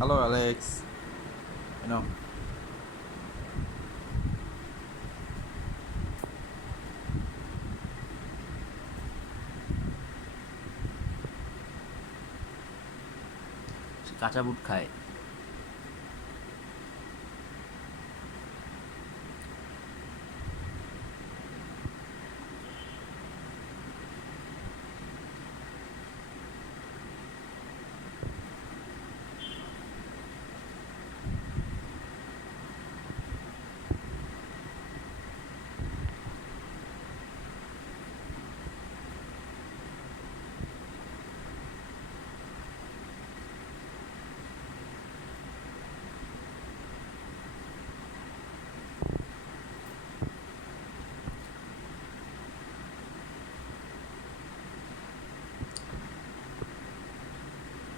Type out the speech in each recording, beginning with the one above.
Hello, Alex. You know, সে কাঁচা বুট খায়।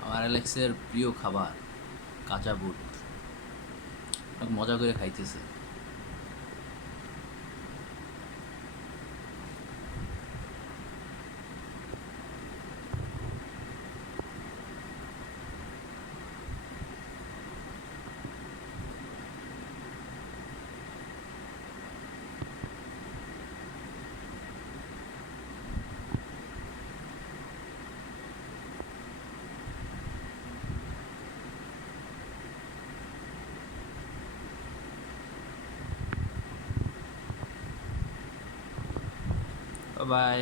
আমার অ্যালেক্সের প্রিয় খাবার কাঁচা বুট। অনেক মজা করে খাইতেছে। বাই।